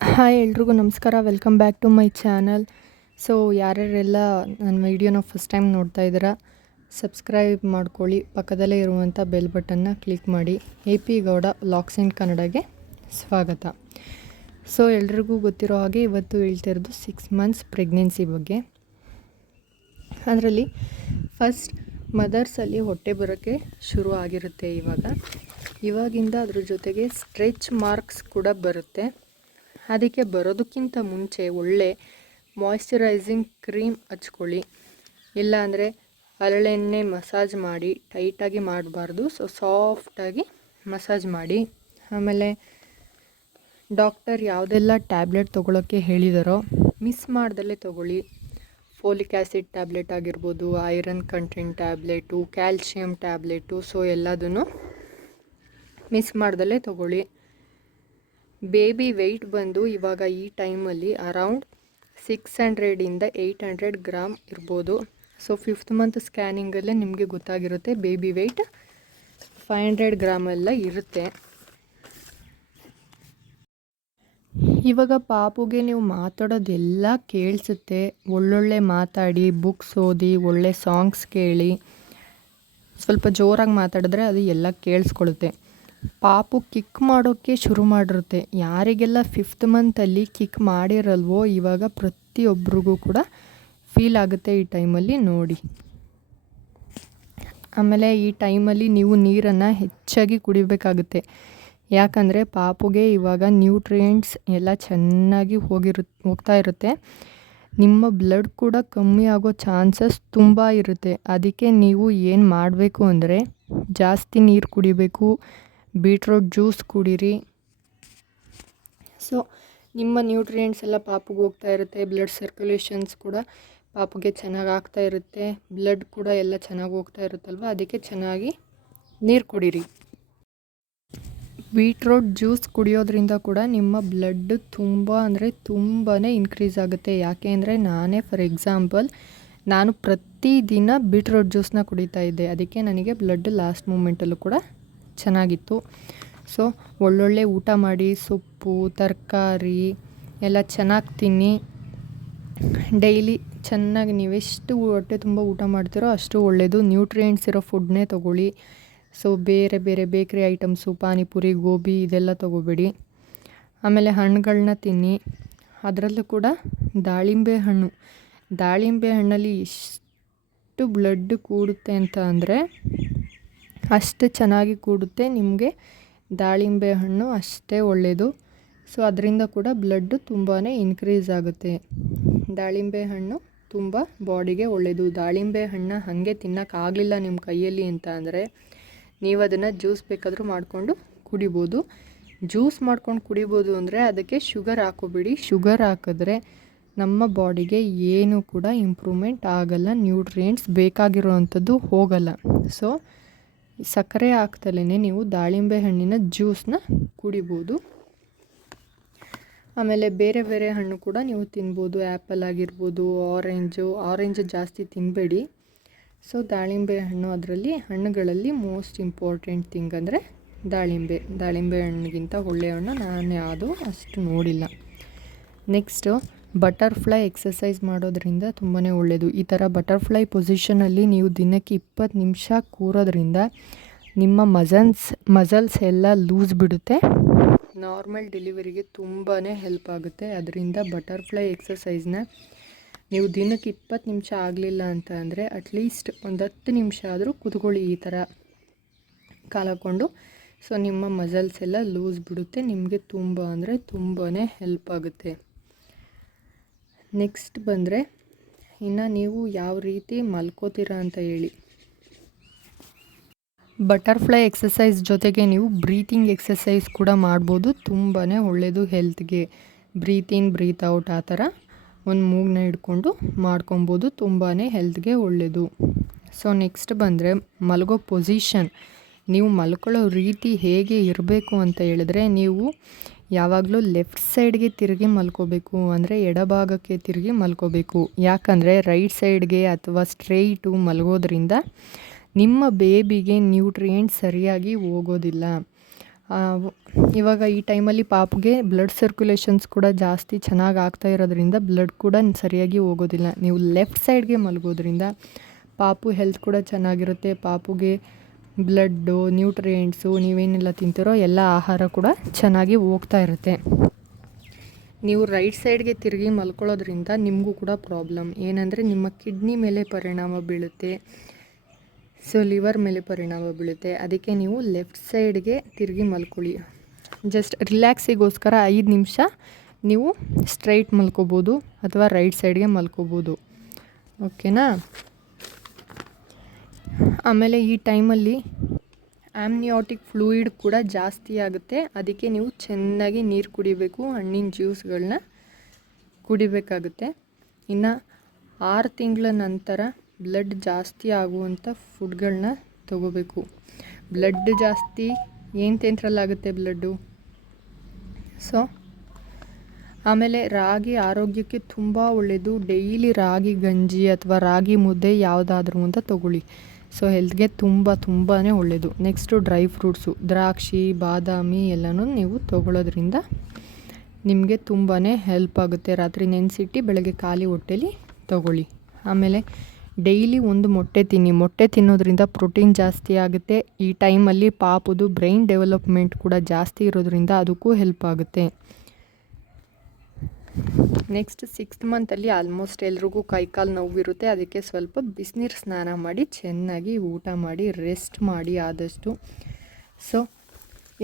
Hi ಎಲ್ರಿಗೂ ನಮಸ್ಕಾರ. Welcome back to my channel. So ಯಾರ್ಯಾರೆಲ್ಲ ನನ್ನ ವೀಡಿಯೋನ ಫಸ್ಟ್ ಟೈಮ್ ನೋಡ್ತಾ ಇದ್ದೀರಾ, ಸಬ್ಸ್ಕ್ರೈಬ್ ಮಾಡ್ಕೊಳ್ಳಿ. ಪಕ್ಕದಲ್ಲೇ ಇರುವಂಥ ಬೆಲ್ ಬಟನ್ನ ಕ್ಲಿಕ್ ಮಾಡಿ. AP ಗೌಡ ವ್ಲಾಗ್ಸ್ ಇನ್ ಕನ್ನಡಗೆ ಸ್ವಾಗತ. ಸೊ ಎಲ್ರಿಗೂ ಗೊತ್ತಿರೋ ಹಾಗೆ ಇವತ್ತು ಹೇಳ್ತಿರೋದು 6 ಮಂತ್ಸ್ ಪ್ರೆಗ್ನೆನ್ಸಿ ಬಗ್ಗೆ. ಅದರಲ್ಲಿ ಫಸ್ಟ್ ಮದರ್ಸಲ್ಲಿ ಹೊಟ್ಟೆ ಬರೋಕ್ಕೆ ಶುರು ಆಗಿರುತ್ತೆ. ಇವಾಗಿಂದ ಅದ್ರ ಜೊತೆಗೆ ಸ್ಟ್ರೆಚ್ ಮಾರ್ಕ್ಸ್ ಕೂಡ ಬರುತ್ತೆ. ಅದಕ್ಕೆ ಬರೋದಕ್ಕಿಂತ ಮುಂಚೆ ಒಳ್ಳೆ ಮಾಯ್ಶ್ಚರೈಸಿಂಗ್ ಕ್ರೀಮ್ ಹಚ್ಕೊಳ್ಳಿ. ಇಲ್ಲಾಂದರೆ ಹರಳೆಣ್ಣೆ ಮಸಾಜ್ ಮಾಡಿ, ಟೈಟಾಗಿ ಮಾಡಬಾರ್ದು, ಸಾಫ್ಟಾಗಿ ಮಸಾಜ್ ಮಾಡಿ. ಆಮೇಲೆ ಡಾಕ್ಟರ್ ಯಾವುದೆಲ್ಲ ಟ್ಯಾಬ್ಲೆಟ್ ತೊಗೊಳೋಕ್ಕೆ ಹೇಳಿದಾರೋ ಮಿಸ್ ಮಾಡ್ದಲ್ಲೇ ತೊಗೊಳ್ಳಿ. ಫೋಲಿಕ್ ಆ್ಯಸಿಡ್ ಟ್ಯಾಬ್ಲೆಟ್ ಆಗಿರ್ಬೋದು, iron content tablet, calcium tablet, so ಎಲ್ಲದನ್ನು ಮಿಸ್ ಮಾಡ್ದಲ್ಲೇ ತೊಗೊಳ್ಳಿ. ಬೇಬಿ ವೆಯ್ಟ್ ಬಂದು ಇವಾಗ ಈ ಟೈಮಲ್ಲಿ ಅರೌಂಡ್ 600 to 800 ಗ್ರಾಮ್ ಇರ್ಬೋದು. ಸೊ 5th ಮಂತ್ ಸ್ಕ್ಯಾನಿಂಗಲ್ಲೇ ನಿಮಗೆ ಗೊತ್ತಾಗಿರುತ್ತೆ ಬೇಬಿ ವೆಯ್ಟ್ 500 ಗ್ರಾಮೆಲ್ಲ ಇರುತ್ತೆ. ಇವಾಗ ಪಾಪುಗೆ ನೀವು ಮಾತಾಡೋದೆಲ್ಲ ಕೇಳಿಸುತ್ತೆ. ಒಳ್ಳೊಳ್ಳೆ ಮಾತಾಡಿ, ಬುಕ್ಸ್ ಓದಿ, ಒಳ್ಳೆ ಸಾಂಗ್ಸ್ ಕೇಳಿ, ಸ್ವಲ್ಪ ಜೋರಾಗಿ ಮಾತಾಡಿದ್ರೆ ಅದು ಎಲ್ಲ ಕೇಳಿಸ್ಕೊಳ್ಳುತ್ತೆ. ಪಾಪು ಕಿಕ್ ಮಾಡೋಕ್ಕೆ ಶುರು ಮಾಡಿರುತ್ತೆ. ಯಾರಿಗೆಲ್ಲ 5th ಮಂತಲ್ಲಿ ಕಿಕ್ ಮಾಡಿರಲ್ವೋ ಇವಾಗ ಪ್ರತಿಯೊಬ್ಬರಿಗೂ ಕೂಡ ಫೀಲ್ ಆಗುತ್ತೆ ಈ ಟೈಮಲ್ಲಿ ನೋಡಿ. ಆಮೇಲೆ ಈ ಟೈಮಲ್ಲಿ ನೀವು ನೀರನ್ನು ಹೆಚ್ಚಾಗಿ ಕುಡಿಬೇಕಾಗುತ್ತೆ. ಯಾಕಂದರೆ ಪಾಪುಗೆ ಇವಾಗ ನ್ಯೂಟ್ರಿಯೆಂಟ್ಸ್ ಎಲ್ಲ ಚೆನ್ನಾಗಿ ಹೋಗ್ತಾ ಇರುತ್ತೆ. ನಿಮ್ಮ ಬ್ಲಡ್ ಕೂಡ ಕಮ್ಮಿ ಆಗೋ ಚಾನ್ಸಸ್ ತುಂಬ ಇರುತ್ತೆ. ಅದಕ್ಕೆ ನೀವು ಏನು ಮಾಡಬೇಕು ಅಂದರೆ ಜಾಸ್ತಿ ನೀರು ಕುಡಿಬೇಕು, ಬೀಟ್ರೂಟ್ ಜ್ಯೂಸ್ ಕುಡೀರಿ. ಸೊ ನಿಮ್ಮ ನ್ಯೂಟ್ರಿಯೆಂಟ್ಸ್ ಎಲ್ಲ ಪಾಪುಗೆ ಹೋಗ್ತಾ ಇರುತ್ತೆ. ಬ್ಲಡ್ ಸರ್ಕ್ಯುಲೇಷನ್ಸ್ ಕೂಡ ಪಾಪುಗೆ ಚೆನ್ನಾಗಿ ಆಗ್ತಾ ಇರುತ್ತೆ. ಬ್ಲಡ್ ಕೂಡ ಎಲ್ಲ ಚೆನ್ನಾಗಿ ಹೋಗ್ತಾ ಇರುತ್ತಲ್ವ, ಅದಕ್ಕೆ ಚೆನ್ನಾಗಿ ನೀರು ಕುಡೀರಿ. ಬೀಟ್ರೂಟ್ ಜ್ಯೂಸ್ ಕುಡಿಯೋದ್ರಿಂದ ಕೂಡ ನಿಮ್ಮ ಬ್ಲಡ್ ತುಂಬ ಅಂದರೆ ತುಂಬಾ ಇನ್ಕ್ರೀಸ್ ಆಗುತ್ತೆ. ಯಾಕೆ ಅಂದರೆ ನಾನೇ ಫಾರ್ ಎಕ್ಸಾಂಪಲ್ ನಾನು ಪ್ರತಿದಿನ ಬೀಟ್ರೂಟ್ ಜ್ಯೂಸನ್ನ ಕುಡಿತಾ ಇದ್ದೆ. ಅದಕ್ಕೆ ನನಗೆ ಬ್ಲಡ್ ಲಾಸ್ಟ್ ಮೂಮೆಂಟಲ್ಲೂ ಕೂಡ ಚೆನ್ನಾಗಿತ್ತು. ಸೊ ಒಳ್ಳೊಳ್ಳೆ ಊಟ ಮಾಡಿ, ಸೊಪ್ಪು ತರಕಾರಿ ಎಲ್ಲ ಚೆನ್ನಾಗಿ ತಿನ್ನಿ. ಡೈಲಿ ಚೆನ್ನಾಗಿ ನೀವೆಷ್ಟು ಹೊಟ್ಟೆ ತುಂಬ ಊಟ ಮಾಡ್ತೀರೋ ಅಷ್ಟು ಒಳ್ಳೆಯದು. ನ್ಯೂಟ್ರಿಯೆಂಟ್ಸ್ ಇರೋ ಫುಡ್ನೇ ತೊಗೊಳ್ಳಿ. ಸೊ ಬೇರೆ ಬೇರೆ ಬೇಕ್ರಿ ಐಟಮ್ಸು, ಪಾನಿಪುರಿ, ಗೋಬಿ ಇದೆಲ್ಲ ತೊಗೋಬೇಡಿ. ಆಮೇಲೆ ಹಣ್ಣುಗಳನ್ನ ತಿನ್ನಿ. ಅದರಲ್ಲೂ ಕೂಡ ದಾಳಿಂಬೆ ಹಣ್ಣಲ್ಲಿ ಎಷ್ಟು ಬ್ಲಡ್ ಕೂಡುತ್ತೆ ಅಂತ ಅಂದರೆ ಅಷ್ಟು ಚೆನ್ನಾಗಿ ಕೂಡುತ್ತೆ. ನಿಮಗೆ ದಾಳಿಂಬೆ ಹಣ್ಣು ಅಷ್ಟೇ ಒಳ್ಳೆಯದು. ಸೊ ಅದರಿಂದ ಕೂಡ ಬ್ಲಡ್ಡು ತುಂಬಾ ಇನ್ಕ್ರೀಸ್ ಆಗುತ್ತೆ. ದಾಳಿಂಬೆ ಹಣ್ಣು ತುಂಬ ಬಾಡಿಗೆ ಒಳ್ಳೆಯದು. ದಾಳಿಂಬೆ ಹಣ್ಣು ಹಾಗೆ ತಿನ್ನೋಕ್ಕಾಗಲಿಲ್ಲ ನಿಮ್ಮ ಕೈಯಲ್ಲಿ ಅಂತ ಅಂದರೆ ನೀವು ಅದನ್ನು ಜ್ಯೂಸ್ ಬೇಕಾದರೂ ಮಾಡಿಕೊಂಡು ಕುಡಿಬೋದು. ಜ್ಯೂಸ್ ಮಾಡ್ಕೊಂಡು ಕುಡಿಬೋದು ಅಂದರೆ ಅದಕ್ಕೆ ಶುಗರ್ ಹಾಕೋಬೇಡಿ. ಶುಗರ್ ಹಾಕಿದ್ರೆ ನಮ್ಮ ಬಾಡಿಗೆ ಏನೂ ಕೂಡ ಇಂಪ್ರೂವ್ಮೆಂಟ್ ಆಗಲ್ಲ, ನ್ಯೂಟ್ರಿಯೆಂಟ್ಸ್ ಬೇಕಾಗಿರೋವಂಥದ್ದು ಹೋಗಲ್ಲ. ಸೊ ಸಕ್ಕರೆ ಹಾಕ್ದಲೇ ನೀವು ದಾಳಿಂಬೆ ಹಣ್ಣಿನ ಜ್ಯೂಸನ್ನ ಕುಡಿಬೋದು. ಆಮೇಲೆ ಬೇರೆ ಬೇರೆ ಹಣ್ಣು ಕೂಡ ನೀವು ತಿನ್ಬೋದು. ಆ್ಯಪಲ್ ಆಗಿರ್ಬೋದು, ಆರೆಂಜು ಜಾಸ್ತಿ ತಿನ್ನಬೇಡಿ. ಸೊ ದಾಳಿಂಬೆ ಹಣ್ಣು, ಅದರಲ್ಲಿ ಹಣ್ಣುಗಳಲ್ಲಿ ಮೋಸ್ಟ್ ಇಂಪಾರ್ಟೆಂಟ್ ಥಿಂಗ್ ಅಂದರೆ ದಾಳಿಂಬೆ ಹಣ್ಣಿಗಿಂತ ಒಳ್ಳೆಯ ಹಣ್ಣು ನಾನು ಯಾವುದೂ ಅಷ್ಟು ನೋಡಿಲ್ಲ. ನೆಕ್ಸ್ಟು ಬಟರ್ಫ್ಲೈ ಎಕ್ಸಸೈಸ್ ಮಾಡೋದ್ರಿಂದ ತುಂಬಾ ಒಳ್ಳೆಯದು. ಈ ಥರ ಬಟರ್ಫ್ಲೈ ಪೊಸಿಷನಲ್ಲಿ ನೀವು ದಿನಕ್ಕೆ 20 ನಿಮಿಷ ಕೂರೋದ್ರಿಂದ ನಿಮ್ಮ ಮಸಲ್ಸ್ ಎಲ್ಲ ಲೂಸ್ ಬಿಡುತ್ತೆ. ನಾರ್ಮಲ್ ಡೆಲಿವರಿಗೆ ತುಂಬಾ ಹೆಲ್ಪ್ ಆಗುತ್ತೆ. ಅದರಿಂದ ಬಟರ್ಫ್ಲೈ ಎಕ್ಸಸೈಸ್ನ ನೀವು ದಿನಕ್ಕೆ 20 ನಿಮಿಷ ಆಗಲಿಲ್ಲ ಅಂತ ಅಂದರೆ ಅಟ್ಲೀಸ್ಟ್ ಒಂದು 10 ನಿಮಿಷ ಆದರೂ ಕೂತ್ಕೊಳ್ಳಿ ಈ ಥರ ಕಾಲಾಕೊಂಡು. ಸೊ ನಿಮ್ಮ ಮಸಲ್ಸ್ ಎಲ್ಲ ಲೂಸ್ ಬಿಡುತ್ತೆ. ನಿಮಗೆ ತುಂಬ ಅಂದರೆ ತುಂಬಾ ಹೆಲ್ಪ್ ಆಗುತ್ತೆ. ನೆಕ್ಸ್ಟ್ ಬಂದರೆ ಇನ್ನು ನೀವು ಯಾವ ರೀತಿ ಮಲ್ಕೋತೀರಾ ಅಂತ ಹೇಳಿ. ಬಟರ್ಫ್ಲೈ ಎಕ್ಸಸೈಸ್ ಜೊತೆಗೆ ನೀವು ಬ್ರೀತಿಂಗ್ ಎಕ್ಸಸೈಸ್ ಕೂಡ ಮಾಡ್ಬೋದು. ತುಂಬಾ ಒಳ್ಳೆಯದು ಹೆಲ್ತ್ಗೆ. ಬ್ರೀತ್ ಇನ್ ಬ್ರೀತ್ ಔಟ್ ಆ ಥರ ಒಂದು ಮೂಗನ್ನ ಹಿಡ್ಕೊಂಡು ಮಾಡ್ಕೊಬೋದು. ತುಂಬಾ ಹೆಲ್ತ್ಗೆ ಒಳ್ಳೆಯದು. ಸೊ ನೆಕ್ಸ್ಟ್ ಬಂದರೆ ಮಲಗೋ ಪೊಸಿಷನ್. ನೀವು ಮಲ್ಕೊಳ್ಳೋ ರೀತಿ ಹೇಗೆ ಇರಬೇಕು ಅಂತ ಹೇಳಿದ್ರೆ, ನೀವು ಯಾವಾಗಲೂ ಲೆಫ್ಟ್ ಸೈಡ್ಗೆ ತಿರುಗಿ ಮಲ್ಕೋಬೇಕು, ಅಂದರೆ ಎಡಭಾಗಕ್ಕೆ ತಿರುಗಿ ಮಲ್ಕೋಬೇಕು. ಯಾಕಂದರೆ ರೈಟ್ ಸೈಡ್ಗೆ ಅಥವಾ ಸ್ಟ್ರೈಟು ಮಲಗೋದ್ರಿಂದ ನಿಮ್ಮ ಬೇಬಿಗೆ ನ್ಯೂಟ್ರಿಯೆಂಟ್ ಸರಿಯಾಗಿ ಹೋಗೋದಿಲ್ಲ. ಇವಾಗ ಈ ಟೈಮಲ್ಲಿ ಪಾಪುಗೆ ಬ್ಲಡ್ ಸರ್ಕ್ಯುಲೇಷನ್ಸ್ ಕೂಡ ಜಾಸ್ತಿ ಚೆನ್ನಾಗಿ ಆಗ್ತಾ ಇರೋದ್ರಿಂದ ಬ್ಲಡ್ ಕೂಡ ಸರಿಯಾಗಿ ಹೋಗೋದಿಲ್ಲ. ನೀವು ಲೆಫ್ಟ್ ಸೈಡ್ಗೆ ಮಲಗೋದ್ರಿಂದ ಪಾಪು ಹೆಲ್ತ್ ಕೂಡ ಚೆನ್ನಾಗಿರುತ್ತೆ. ಪಾಪುಗೆ ಬ್ಲಡ್ಡು, ನ್ಯೂಟ್ರಿಯೆಂಟ್ಸು ನೀವೇನೆಲ್ಲ ತಿಂತೀರೋ ಎಲ್ಲ ಆಹಾರ ಕೂಡ ಚೆನ್ನಾಗಿ ಹೋಗ್ತಾ ಇರುತ್ತೆ. ನೀವು ರೈಟ್ ಸೈಡ್ಗೆ ತಿರುಗಿ ಮಲ್ಕೊಳ್ಳೋದ್ರಿಂದ ನಿಮಗೂ ಕೂಡ ಪ್ರಾಬ್ಲಮ್ ಏನಂದರೆ ನಿಮ್ಮ ಕಿಡ್ನಿ ಮೇಲೆ ಪರಿಣಾಮ ಬೀಳುತ್ತೆ, ಸೊ ಲಿವರ್ ಮೇಲೆ ಪರಿಣಾಮ ಬೀಳುತ್ತೆ. ಅದಕ್ಕೆ ನೀವು ಲೆಫ್ಟ್ ಸೈಡ್ಗೆ ತಿರುಗಿ ಮಲ್ಕೊಳ್ಳಿ. ಜಸ್ಟ್ ರಿಲ್ಯಾಕ್ಸಿಗೋಸ್ಕರ 5 ನಿಮಿಷ ನೀವು ಸ್ಟ್ರೈಟ್ ಮಲ್ಕೋಬೋದು ಅಥವಾ ರೈಟ್ ಸೈಡ್ಗೆ ಮಲ್ಕೋಬೋದು. ಓಕೆನಾ? ಆಮೇಲೆ ಈ ಟೈಮಲ್ಲಿ ಆಮ್ನಿಯಾಟಿಕ್ ಫ್ಲೂಯಿಡ್ ಕೂಡ ಜಾಸ್ತಿ ಆಗುತ್ತೆ. ಅದಕ್ಕೆ ನೀವು ಚೆನ್ನಾಗಿ ನೀರು ಕುಡಿಬೇಕು, ಹಣ್ಣಿನ ಜ್ಯೂಸ್ಗಳನ್ನ ಕುಡಿಬೇಕಾಗುತ್ತೆ. ಇನ್ನು 6 ತಿಂಗಳ ನಂತರ ಬ್ಲಡ್ ಜಾಸ್ತಿ ಆಗುವಂಥ ಫುಡ್ಗಳನ್ನ ತಗೋಬೇಕು. ಬ್ಲಡ್ ಜಾಸ್ತಿ ಏನು ತಿಂದ್ರಲ್ಲಾಗುತ್ತೆ ಬ್ಲಡ್ಡು. ಸೊ ಆಮೇಲೆ ರಾಗಿ ಆರೋಗ್ಯಕ್ಕೆ ತುಂಬ ಒಳ್ಳೆಯದು. ಡೈಲಿ ರಾಗಿ ಗಂಜಿ ಅಥವಾ ರಾಗಿ ಮುದ್ದೆ ಯಾವುದಾದ್ರೂ ಅಂತ ತಗೊಳ್ಳಿ. ಸೊ ಹೆಲ್ತ್ಗೆ ತುಂಬಾ ಒಳ್ಳೆಯದು. ನೆಕ್ಸ್ಟು ಡ್ರೈ ಫ್ರೂಟ್ಸು, ದ್ರಾಕ್ಷಿ, ಬಾದಾಮಿ ಎಲ್ಲನೂ ನೀವು ತೊಗೊಳ್ಳೋದ್ರಿಂದ ನಿಮಗೆ ತುಂಬಾ ಹೆಲ್ಪ್ ಆಗುತ್ತೆ. ರಾತ್ರಿ ನೆನೆಸಿಟ್ಟು ಬೆಳಗ್ಗೆ ಖಾಲಿ ಹೊಟ್ಟೆಲಿ ತಗೊಳ್ಳಿ. ಆಮೇಲೆ ಡೈಲಿ ಒಂದು ಮೊಟ್ಟೆ ತಿನ್ನಿ. ಮೊಟ್ಟೆ ತಿನ್ನೋದ್ರಿಂದ ಪ್ರೋಟೀನ್ ಜಾಸ್ತಿ ಆಗುತ್ತೆ. ಈ ಟೈಮಲ್ಲಿ ಪಾಪುದು ಬ್ರೈನ್ ಡೆವಲಪ್ಮೆಂಟ್ ಕೂಡ ಜಾಸ್ತಿ ಇರೋದ್ರಿಂದ ಅದಕ್ಕೂ ಹೆಲ್ಪ್ ಆಗುತ್ತೆ. ನೆಕ್ಸ್ಟ್ 6th ಮಂತಲ್ಲಿ ಆಲ್ಮೋಸ್ಟ್ ಎಲ್ರಿಗೂ ಕೈಕಾಲು ನೋವಿರುತ್ತೆ. ಅದಕ್ಕೆ ಸ್ವಲ್ಪ ಬಿಸಿನೀರು ಸ್ನಾನ ಮಾಡಿ ಚೆನ್ನಾಗಿ ಊಟ ಮಾಡಿ ರೆಸ್ಟ್ ಮಾಡಿ ಆದಷ್ಟು. ಸೊ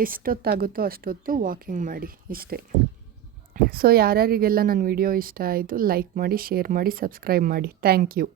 ಎಷ್ಟೊತ್ತಾಗುತ್ತೋ ಅಷ್ಟೊತ್ತು ವಾಕಿಂಗ್ ಮಾಡಿ, ಇಷ್ಟೇ. ಸೊ ಯಾರ್ಯಾರಿಗೆಲ್ಲ ನನ್ನ ವಿಡಿಯೋ ಇಷ್ಟ ಆಯಿತು ಲೈಕ್ ಮಾಡಿ, ಶೇರ್ ಮಾಡಿ, ಸಬ್ಸ್ಕ್ರೈಬ್ ಮಾಡಿ. Thank you.